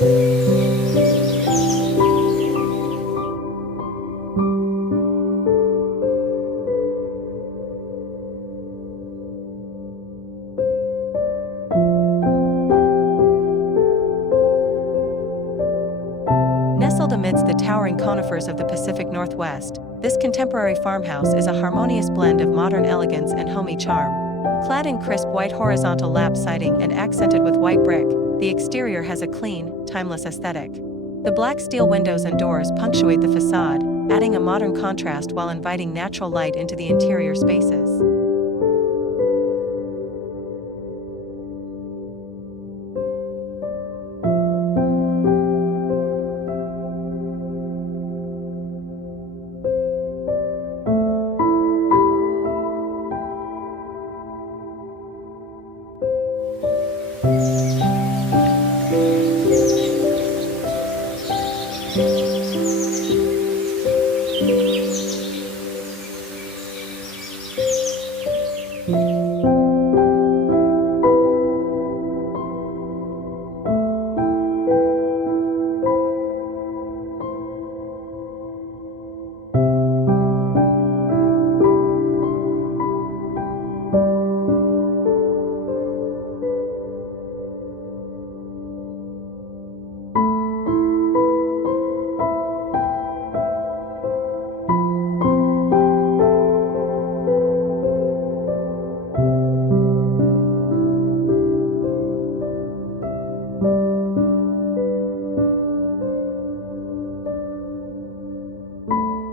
Nestled amidst the towering conifers of the Pacific Northwest, this contemporary farmhouse is a harmonious blend of modern elegance and homey charm. Clad in crisp white horizontal lap siding and accented with white brick, the exterior has a clean, timeless aesthetic. The black steel windows and doors punctuate the facade, adding a modern contrast while inviting natural light into the interior spaces.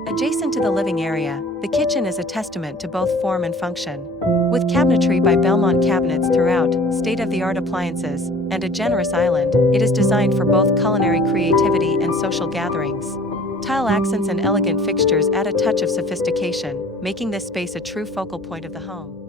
Adjacent to the living area, the kitchen is a testament to both form and function. With cabinetry by Belmont cabinets throughout, state-of-the-art appliances, and a generous island, it is designed for both culinary creativity and social gatherings. Tile accents and elegant fixtures add a touch of sophistication, making this space a true focal point of the home.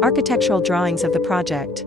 Architectural drawings of the project.